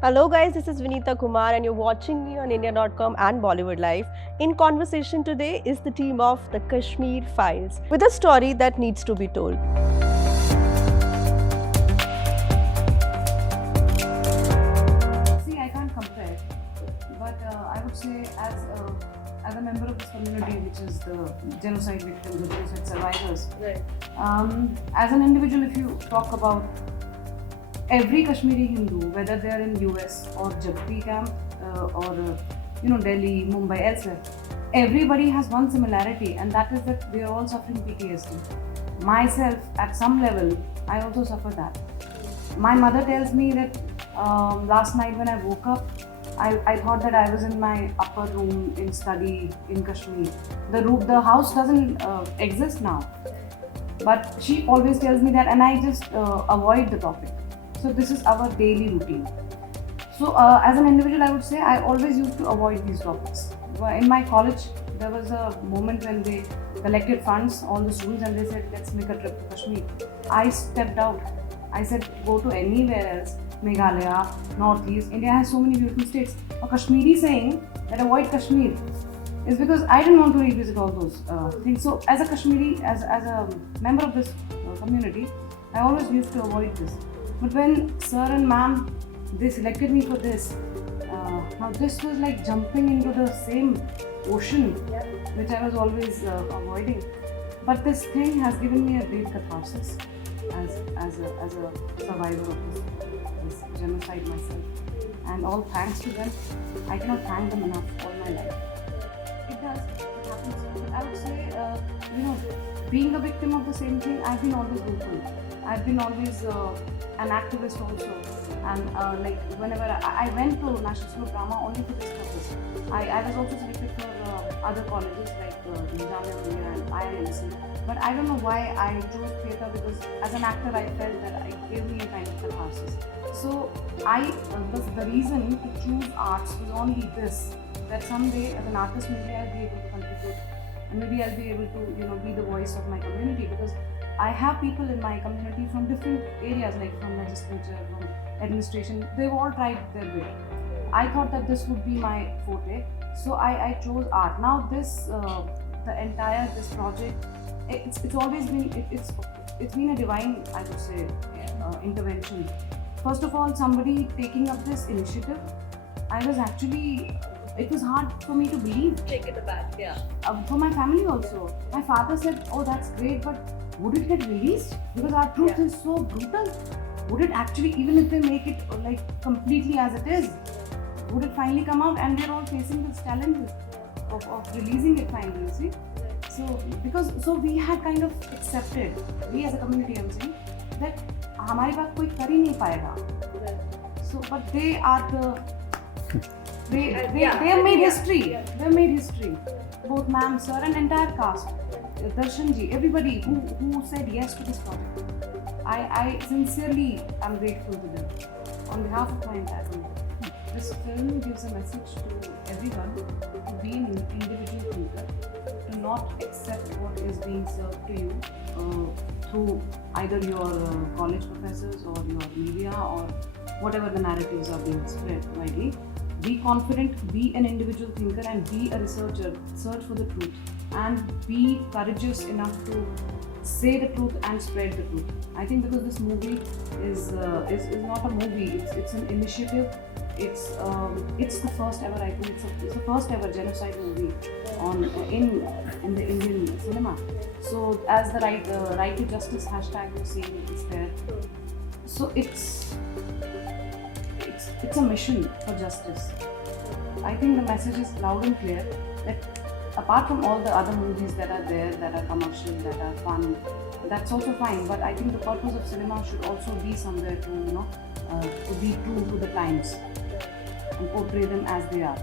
Hello guys, this is Vinita Kumar and you're watching me on India.com and Bollywood Live. In conversation today is the team of the Kashmir Files with a story that needs to be told. See, I can't compare, but I would say as a member of this community, which is the genocide victims, the genocide survivors, as an individual, if you talk about every Kashmiri Hindu, whether they are in US or Jagti camp or Delhi, Mumbai, elsewhere, everybody has one similarity, and that is that we are all suffering PTSD. Myself, at some level, I also suffer that. My mother tells me that last night when I woke up, I thought that I was in my upper room in study in Kashmir. The house doesn't exist now, but she always tells me that, and I just avoid the topic. So this is our daily routine. So as an individual, I would say I always used to avoid these topics. In my college, there was a moment when they collected funds, all the students, and they said, let's make a trip to Kashmir. I stepped out. I said, go to anywhere else. Meghalaya, Northeast, India has so many beautiful states. A Kashmiri saying that avoid Kashmir is because I didn't want to revisit all those things. So as a Kashmiri, as a member of this community, I always used to avoid this. But when sir and ma'am, they selected me for this, now this was like jumping into the same ocean which I was always avoiding. But this thing has given me a great catharsis as a survivor of this genocide myself. And all thanks to them, I cannot thank them enough all my life. It does, it happens. But I would say, being a victim of the same thing, I've been always vocal. I've been always an activist also, and like whenever I went to National School of Drama only for this purpose. I was also selected for other colleges like Jamia and IIMC, but I don't know why I chose theatre, because as an actor I felt that it gave me a kind of catharsis. So the reason to choose arts was only this, that someday as an artist maybe I'll be able to contribute, and maybe I'll be able to be the voice of my community, because I have people in my community from different areas, like from legislature, from administration. They've all tried their bit. I thought that this would be my forte, so I chose art. Now this this project, it's always been it's been a divine, I would say, intervention. First of all, somebody taking up this initiative, it was hard for me to believe. Take it back, yeah. For my family also. My father said, oh, that's great, but would it get released? Because our truth is so brutal. Would it actually, even if they make it like completely as it is, would it finally come out? And we're all facing this challenge of releasing it finally, you see? So we had kind of accepted, we as a community, I'm saying, that हमारी बात कोई कर ही नहीं पाएगा. So, but they have made history. They have made history. Both ma'am, sir, and entire cast, Darshan ji, everybody who said yes to this project. I sincerely am grateful to them on behalf of my entire community. This film gives a message to everyone to be an individual thinker, to not accept what is being served to you through either your college professors or your media or whatever the narratives are being spread widely. Be confident, be an individual thinker, and be a researcher. Search for the truth, and be courageous enough to say the truth and spread the truth. I think because this movie is not a movie; it's an initiative. It's the first ever. I think it's the first ever genocide movie in the Indian cinema. So as the right to justice hashtag was saying, it's there. So it's a mission for justice. I think the message is loud and clear that apart from all the other movies that are there, that are commercial, that are fun, that's also fine. But I think the purpose of cinema should also be somewhere to be true to the times and portray them as they are.